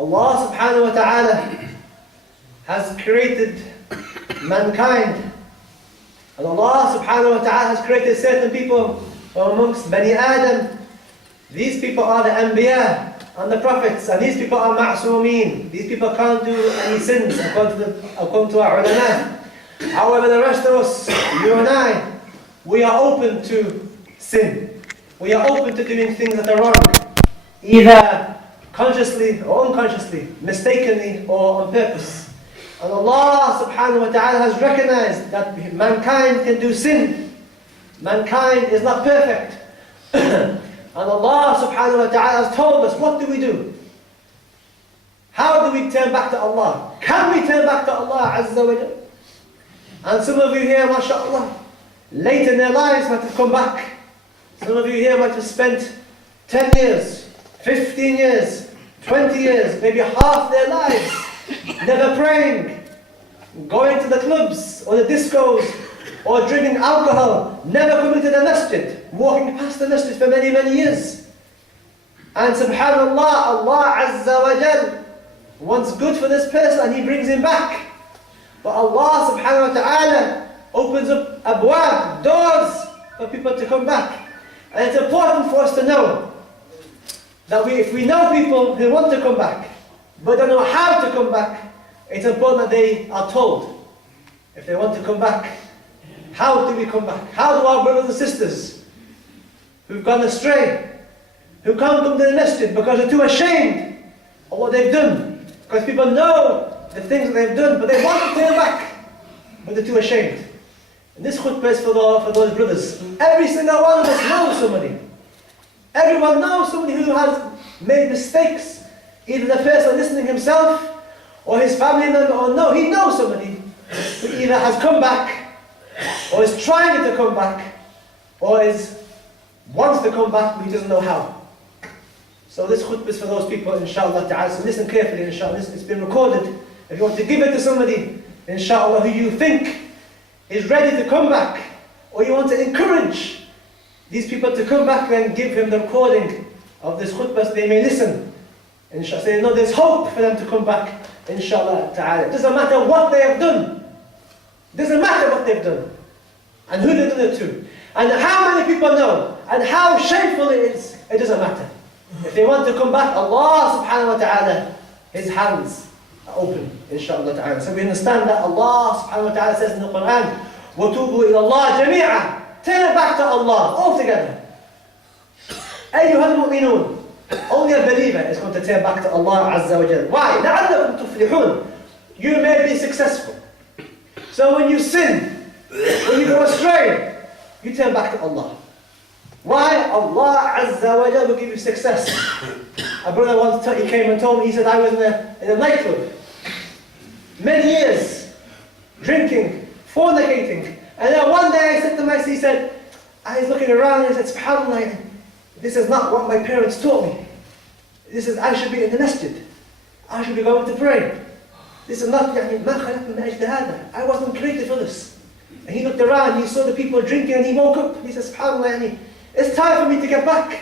Allah subhanahu wa ta'ala has created mankind. And Allah subhanahu wa ta'ala has created certain people from amongst Bani Adam. These people are the Anbiya and the Prophets, and these people are ma'soomeen. These people can't do any sins according to our ulama. However, the rest of us, you and I, we are open to sin. We are open to doing things that are wrong, either consciously or unconsciously, mistakenly or on purpose. And Allah subhanahu wa ta'ala has recognized that mankind can do sin. Mankind is not perfect. And Allah subhanahu wa ta'ala has told us, what do we do? How do we turn back to Allah? Can we turn back to Allah Azza wa Jal? And some of you here, mashallah, late in their lives might have come back. Some of you here might have spent 10 years, 15 years, 20 years, maybe half their lives, never praying, going to the clubs or the discos, or drinking alcohol, never coming to the masjid, walking past the masjid for many, many years. And subhanallah, Allah Azza wa Jal wants good for this person and He brings him back. But Allah subhanahu wa ta'ala opens up abwab, doors for people to come back. And it's important for us to know that if we know people who want to come back, but don't know how to come back, it's important that they are told. If they want to come back, how do we come back? How do our brothers and sisters who've gone astray, who can't come to the masjid because they're too ashamed of what they've done? Because people know the things that they've done, but they want to turn back, but they're too ashamed. And this khutbah is for those brothers. Every single one of us knows somebody. Everyone knows somebody who has made mistakes. Either the person listening himself, or his family member, or no, he knows somebody who either has come back, or is trying to come back, or wants to come back, but he doesn't know how. So this khutbah is for those people, inshallah ta'ala. So listen carefully, inshallah. It's been recorded. If you want to give it to somebody, inshallah, who you think is ready to come back, or you want to encourage these people to come back, then give him the recording of this khutbah so they may listen. Inshallah, so they know there's hope for them to come back, inshallah ta'ala. It doesn't matter what they have done. It doesn't matter what they've done, and who they've done it to, and how many people know, and how shameful it is. It doesn't matter. If they want to come back, Allah subhanahu wa ta'ala, His hands are open, inshallah ta'ala. So we understand that Allah subhanahu wa ta'ala says in the Quran, وَتُوبُوا إِلَى اللَّهِ جَمِيعًا. Turn back to Allah, all together. أَيُّهَا الْمُؤْمِنُونَ. Only a believer is going to turn back to Allah Azza wa Jal. Why? لَعَلَّكُمْ تُفْلِحُونَ. You may be successful. So when you sin, when you go astray, you turn back to Allah. Why? Allah Azza wa Jal will give you success. A brother once he came and told me, he said, I was in a nightclub, many years, drinking, fornicating. And then one day I said to myself, he said, I was looking around and he said, SubhanAllah, this is not what my parents taught me. I should be in the masjid. I should be going to pray. This is not, I wasn't created for this. And he looked around, he saw the people drinking, and he woke up. He said, SubhanAllah, it's time for me to get back.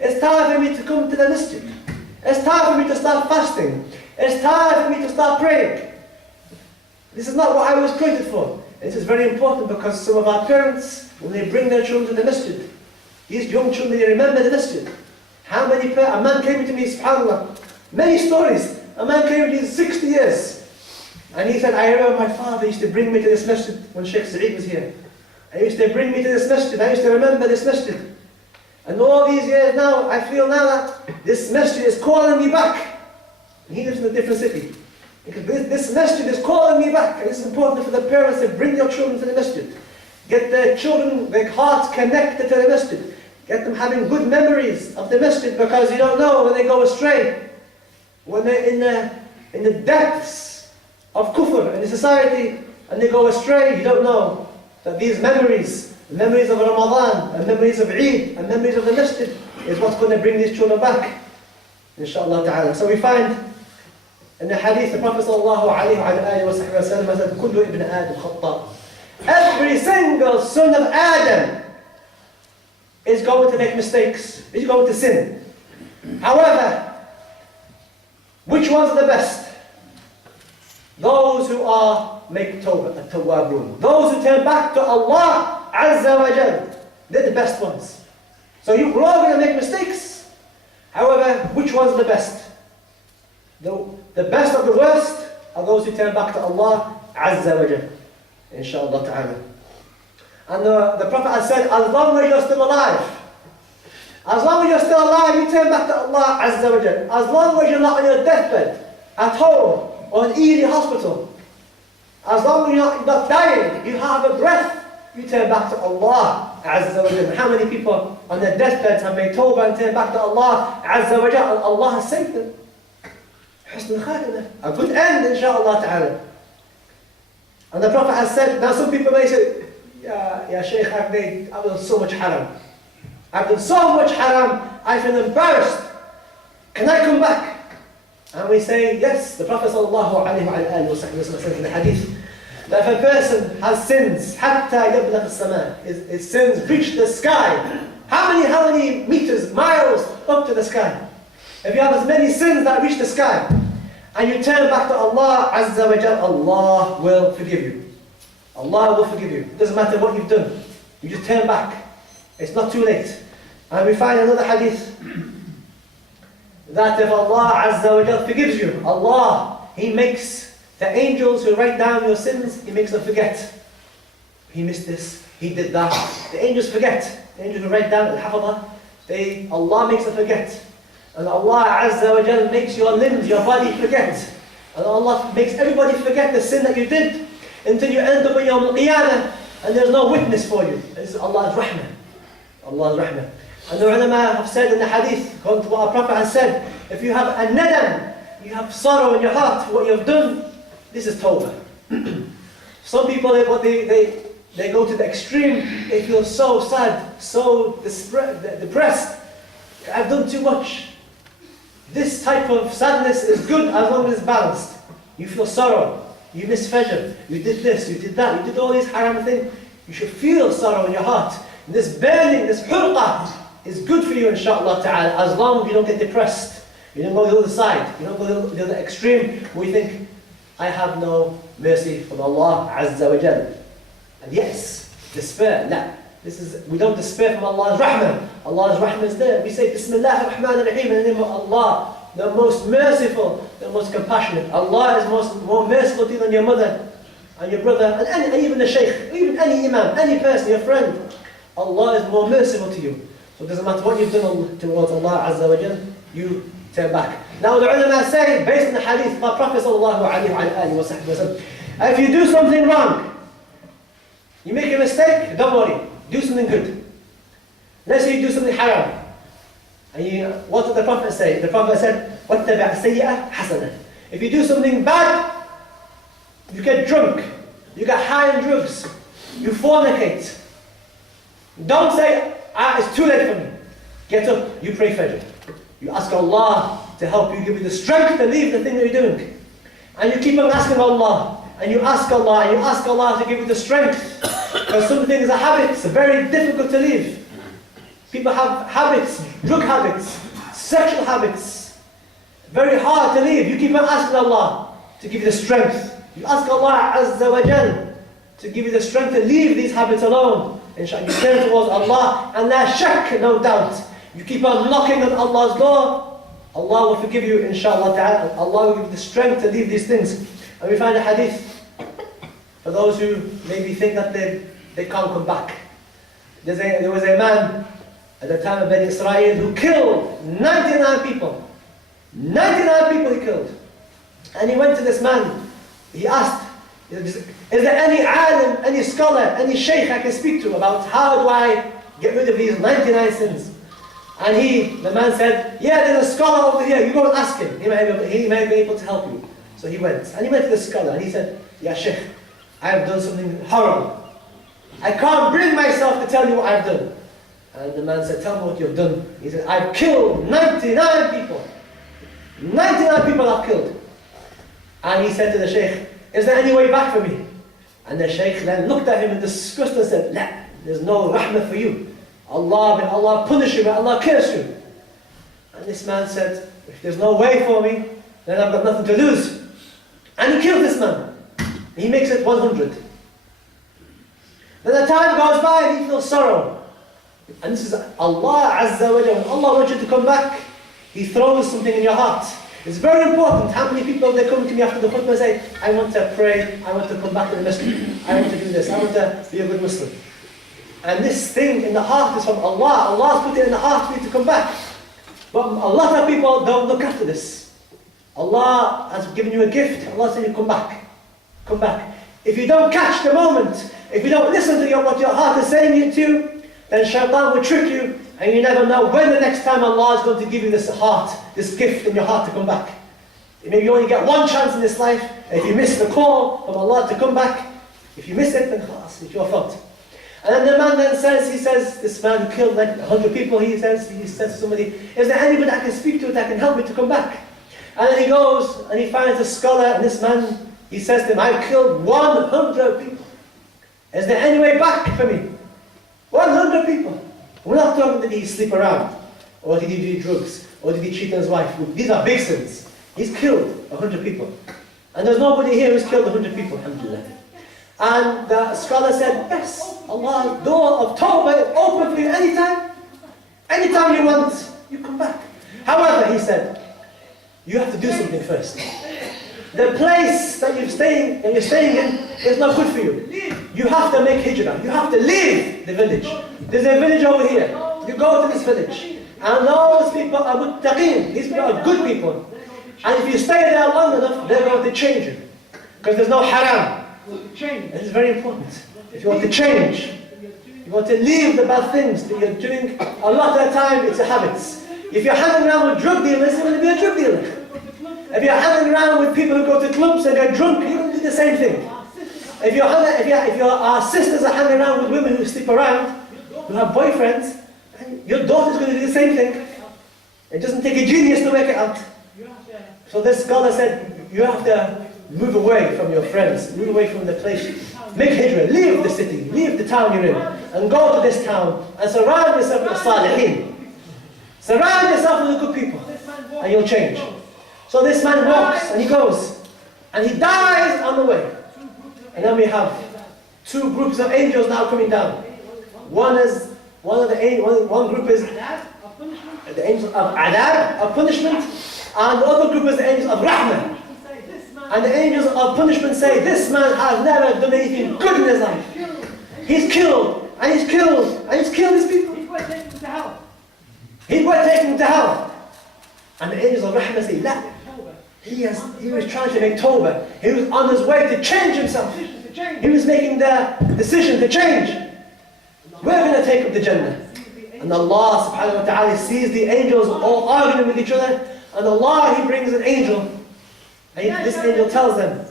It's time for me to come to the masjid. It's time for me to start fasting. It's time for me to start praying. This is not what I was created for. This is very important because some of our parents, when they bring their children to the masjid, these young children, they remember the masjid. How many, a man came to me, subhanAllah, many stories. A man came to me 60 years. And he said, I remember my father used to bring me to this masjid when Shaykh Zane was here. He used to bring me to this masjid. I used to remember this masjid. And all these years now, I feel now that this masjid is calling me back. And he lives in a different city. Because this masjid is calling me back. And it's important for the parents to bring their children to the masjid. Get their children, their hearts connected to the masjid. Get them having good memories of the masjid, because you don't know when they go astray. When they're in the depths of kufr in the society and they go astray, you don't know that these memories, the memories of Ramadan, and memories of Eid, and memories of the masjid, is what's going to bring these children back, inshallah ta'ala. So we find in the hadith, the Prophet sallallahu alayhi wa sallam said, كُلُّ ibn Adam khatta. Every single son of Adam is going to make mistakes, is going to sin. However, Which ones are the best? Those who make tawbah, at-tawwabun. Those who turn back to Allah Azza wa Jal. They're the best ones. So we're all going to make mistakes. However, which ones are the best? The best of the worst are those who turn back to Allah Azza wa Jal. Inshallah ta'ala. And the Prophet has said, as long as you're still alive, you turn back to Allah Azza wa Jal. As long as you're not on your deathbed, at home, or in Ely hospital, as long as you're not dying, you have a breath, you turn back to Allah Azza wa Jal. How many people on their deathbeds have made tawbah and turned back to Allah Azza wa Jal, and Allah has saved them? Husn al-khatimah, a good end, inshallah ta'ala. And the Prophet has said, now some people may say, yeah, Shaykh, I've done so much haram. I've done so much haram, I feel embarrassed. Can I come back? And we say, yes. The Prophet sallallahu alayhi wa said in the hadith, that if a person has sins, حَتَّى يَبْلَغَ السَّمَاءِ, his sins reach the sky. How many meters, miles up to the sky? If you have as many sins that reach the sky, and you turn back to Allah Azza wa Jal, Allah will forgive you. Allah will forgive you. It doesn't matter what you've done. You just turn back. It's not too late. And we find another hadith that if Allah Azza wa Jal forgives you, Allah, He makes the angels who write down your sins, He makes them forget. He missed this, he did that. The angels forget. The angels who write down al-hafadha, Allah makes them forget. And Allah Azza wa Jal makes your limbs, your body forget. And Allah makes everybody forget the sin that you did until you end up in Yawm al-Qiyamah and there's no witness for you. This is Allah's rahmah. Allah's rahmah. And the ulama have said in the hadith, according to what our Prophet has said, if you have a nadam, you have sorrow in your heart for what you have done, this is tawbah. Some people, they go to the extreme, they feel so sad, so depressed. I've done too much. This type of sadness is good as long as it's balanced. You feel sorrow, you miss fajr, you did this, you did that, you did all these haram things. You should feel sorrow in your heart. And this burning, this hurqah is good for you, inshaAllah ta'ala, as long as you don't get depressed. You don't go to the other side, you don't go to the other extreme where you think, I have no mercy from Allah Azza wa Jal. And yes, despair, no. We don't despair from Allah's rahmah. Allah's rahmah is there. We say, Bismillah ar-Rahman ar-Rahim, in the name of Allah, the most merciful, the most compassionate. Allah is more merciful to you than your mother and your brother, and even the shaykh, even any imam, any person, your friend. Allah is more merciful to you. So it doesn't matter what you've done towards Allah Azza wa Jal, you turn back. Now the ulama say, based on the hadith of our Prophet sallallahu alayhi wa sallam, if you do something wrong, you make a mistake, don't worry, do something good. Let's say you do something haram. And what did the Prophet say? The Prophet said, وَاتَّبِعْ سَيِّئَةً حَسَنًا. If you do something bad, you get drunk, you get high on drugs, you fornicate. Don't say, it's too late for me. Get up, you pray fajr. You ask Allah to help you, give you the strength to leave the thing that you're doing. And you keep on asking Allah, and you ask Allah, and you ask Allah to give you the strength. Because some things are habits, very difficult to leave. People have habits, drug habits, sexual habits. Very hard to leave. You keep on asking Allah to give you the strength. You ask Allah Azza wa Jal to give you the strength to leave these habits alone. Inshallah, you turn towards Allah, and la shak, no doubt. You keep on knocking on Allah's door, Allah will forgive you, inshallah ta'ala. Allah will give you the strength to leave these things. And we find a hadith for those who maybe think that they can't come back. There was a man at the time of Bani Israel who killed 99 people. 99 people he killed. And he went to this man. He asked, is there any alim, any scholar, any shaykh I can speak to about how do I get rid of these 99 sins? And the man said, yeah, there's a scholar over here, you go and ask him. He may be able to help you. So he went. And he went to the scholar and he said, yeah, Shaykh, I have done something horrible. I can't bring myself to tell you what I've done. And the man said, tell me what you've done. He said, I've killed 99 people. 99 people I've killed. And he said to the Shaykh, is there any way back for me? And the Shaykh then looked at him in disgust and said, la, there's no rahmah for you. Allah punish you, may Allah curse you. And this man said, if there's no way for me, then I've got nothing to lose. And he kills this man. He makes it 100. Then the time goes by and he feels sorrow. And this is Allah Azza wa Jalla. When Allah wants you to come back, He throws something in your heart. It's very important how many people they come to me after the khutbah and say, I want to pray, I want to come back to the masjid, I want to do this, I want to be a good Muslim. And this thing in the heart is from Allah. Allah's put it in the heart for you to come back. But a lot of people don't look after this. Allah has given you a gift. Allah says, come back. Come back. If you don't catch the moment, if you don't listen to what your heart is saying to you, then shaitan will trick you, and you never know when the next time Allah is going to give you this heart, this gift in your heart to come back. Maybe you only get one chance in this life, and if you miss the call from Allah to come back, if you miss it, then khalas, it's your fault. And then the man then says, this man who killed like 100 people, he says to somebody, is there anybody I can speak to that can help me to come back? And then he goes, and he finds a scholar, and this man, he says to him, I've killed 100 people. Is there any way back for me? 100 people. We're not talking that he sleep around, or did he do drugs, or did he cheat on his wife. These are big sins. He's killed 100 people. And there's nobody here who's killed 100 people, alhamdulillah. And the scholar said, yes, Allah's door of tawbah is open for you anytime. Anytime you want, you come back. However, he said, you have to do something first. The place that you're staying in is not good for you. You have to make hijrah. You have to leave the village. There's a village over here. You go to this village. And those people are muttaqeen. These people are good people. And if you stay there long enough, they're going to change you. Because there's no haram. This is very important. If you want to change, you want to leave the bad things that you're doing, a lot of the time it's a habits. If you're hanging around with drug dealers, you're going to be a drug dealer. If you're hanging around with people who go to clubs and get drunk, you're going to do the same thing. If your sisters are hanging around with women who sleep around, who have boyfriends, your daughter's going to do the same thing. It doesn't take a genius to work it out. So this scholar said, you have to move away from your friends, move away from the place. Make hijrah, leave the city, leave the town you're in, and go to this town and surround yourself with the salihin. Surround yourself with the good people, and you'll change. So this man walks, and he goes, and he dies on the way. And then we have two groups of angels now coming down. One group is the angels of adab, of punishment, and the other group is the angels of rahmah. And the angels of punishment say, this man has never done anything good in his life. He's killed, and he's killed, and he's killed his people. He's worth taking him to hell. He's worth taking him to hell. And the angels of rahmah say, la. He was trying to make tawbah. He was on his way to change himself. He was making the decision to change. We're going to take up the Jannah. And Allah subhanahu wa ta'ala sees the angels all arguing with each other. And Allah, He brings an angel. And this angel tells them,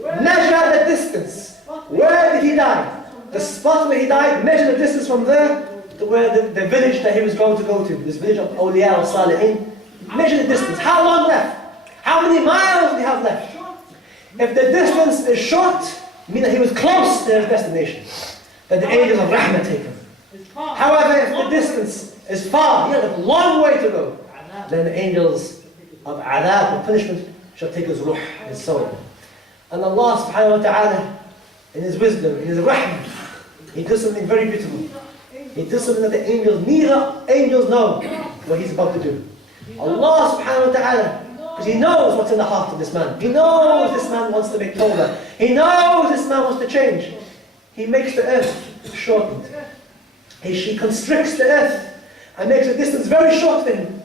measure the distance. Where did he die? The spot where he died, measure the distance from there to where the village that he was going to go to. This village of awliya or salihin. Measure the distance. How long left? How many miles do you have left? If the distance is short, meaning that he was close to his destination, then the angels of rahmah take him. However, if the distance is far, he has a long way to go, then the angels of adab, of punishment, shall take his ruh, his soul. And Allah subhanahu wa ta'ala, in His wisdom, in His rahmah, He does something very beautiful. He does something that the neither angels know what He's about to do. Allah subhanahu wa ta'ala, because He knows what's in the heart of this man. He knows this man wants to make tawbah. He knows this man wants to change. He makes the earth shortened. She constricts the earth and makes the distance very short for him.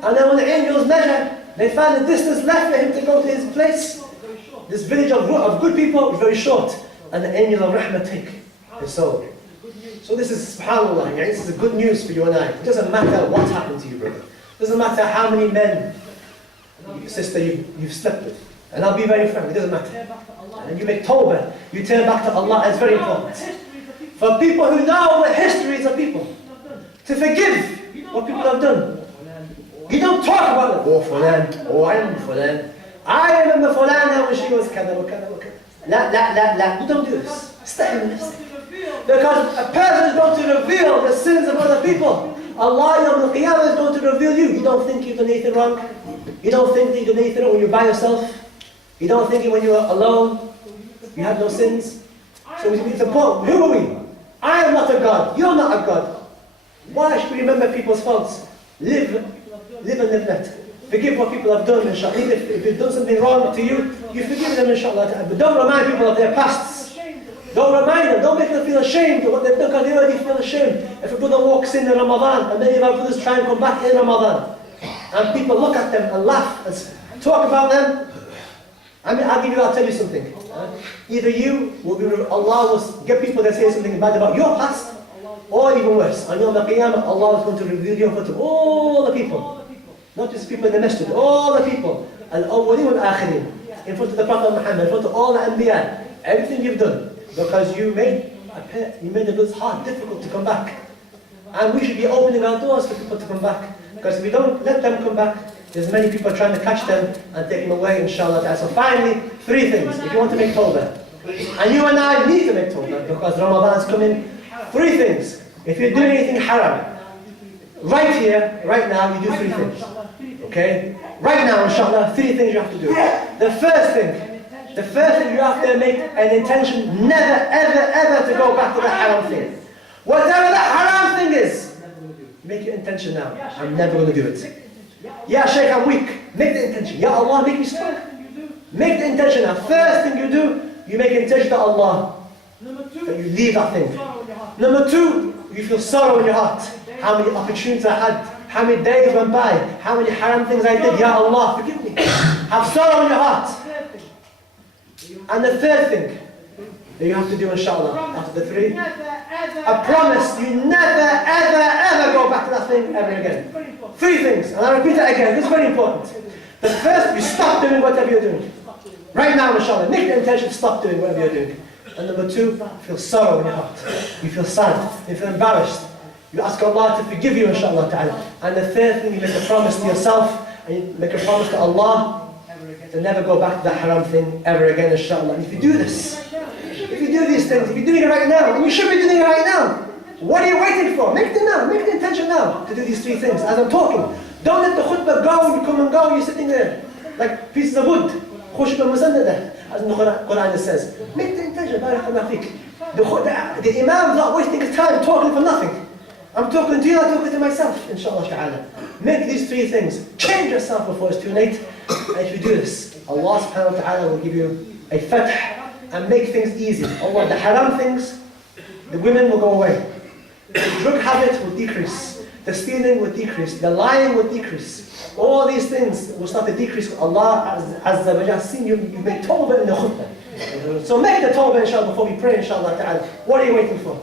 And then when the angels measure, they find the distance left for him to go to his place. This village of good people is very short. And the angels of rahmah take his soul. So this is, subhanAllah, this is good news for you and I. It doesn't matter what happened to you, brother. It doesn't matter how many men, sister, you've slept with. And I'll be very frank, it doesn't matter. And you make tawbah, you turn back to Allah, it's very important. For people who know the histories of people, to forgive what people have done. You don't talk about them. Oh, fulan, oh, I am fulan. I remember fulana when she was kada wa kada wa kada. La. You don't do this. Stay in this. Because a person is going to reveal the sins of other people. Allah Yawm al-Qiyamah is going to reveal you. You don't think you've done anything wrong? You don't think that you can do it when you're by yourself. You don't think it when you're alone. You have no sins. So it's important. Who are we? I am not a God. You're not a God. Why should we remember people's faults? Live and live let. Forgive what people have done, inshallah. Even if they've done something wrong to you, you forgive them, inshallah. But don't remind people of their pasts. Don't remind them. Don't make them feel ashamed of what they've done, because they already feel ashamed. If a brother walks in Ramadan, and many of our brothers try and come back in Ramadan, and people look at them and laugh and talk about them, I'll tell you something. Either Allah will get people that say something bad about your past, or even worse, on Yawm al-Qiyamah, Allah is going to reveal you in front of all the people. Not just people in the masjid, all the people. Al-awwaleen wal-akhirin. In front of the Prophet Muhammad, in front of all the Anbiya. Everything you've done. Because you made the brother's heart difficult to come back. And we should be opening our doors for people to come back. Because if we don't let them come back, there's many people trying to catch them and take them away, inshallah. So finally, 3 things. If you want to make tawbah. And you and I need to make tawbah because Ramadan's coming. 3 things. If you're doing anything haram, right here, right now, you do 3 things. Okay? Right now, inshallah, 3 things you have to do. The first thing you have to make an intention never, ever, ever to go back to the haram thing. Whatever the haram thing is, make your intention now. I'm never going to do it. Yeah, Shaykh, I'm weak. Make the intention. Ya Allah, make me strong. Make the intention now. First thing you do, you make intention to Allah. That you leave that thing. Number 2, you feel sorrow in your heart. How many opportunities I had. How many days went by. How many haram things I did. Ya Allah, forgive me. Have sorrow in your heart. And the 3rd thing that you have to do, inshallah, after the 3, I promise you never, ever, ever go back to that thing ever again. 3 things, and I'll repeat that again, this is very important. The first, you stop doing whatever you're doing. Right now, inshallah, make the intention to stop doing whatever you're doing. And number 2, you feel sorrow in your heart. You feel sad, you feel embarrassed. You ask Allah to forgive you, inshallah ta'ala. And the 3rd thing, you make a promise to yourself, and you make a promise to Allah, to never go back to that haram thing ever again, inshallah. And if you do this, if you do these things, if you're doing it right now, and you should be doing it right now, what are you waiting for? Make it now, make the intention now to do these 3 things as I'm talking. Don't let the khutbah go, you come and go, you're sitting there like pieces of wood. Khushba musannada, as the Quran says. Make the intention, barakallahu feek. The Imam is not wasting his time talking for nothing. I'm talking to you, I'm talking to myself, inshallah ta'ala. Make these 3 things. Change yourself before it's too late. And if you do this, Allah subhanahu wa ta'ala will give you a fath and make things easy. Allah, the haram things, the women will go away. The drug habit will decrease. The stealing will decrease. The lying will decrease. All these things will start to decrease. Allah Azza wa Jalla seen you make tawbah in the khutbah. So make the tawbah, inshallah, before we pray, inshallah ta'ala. What are you waiting for?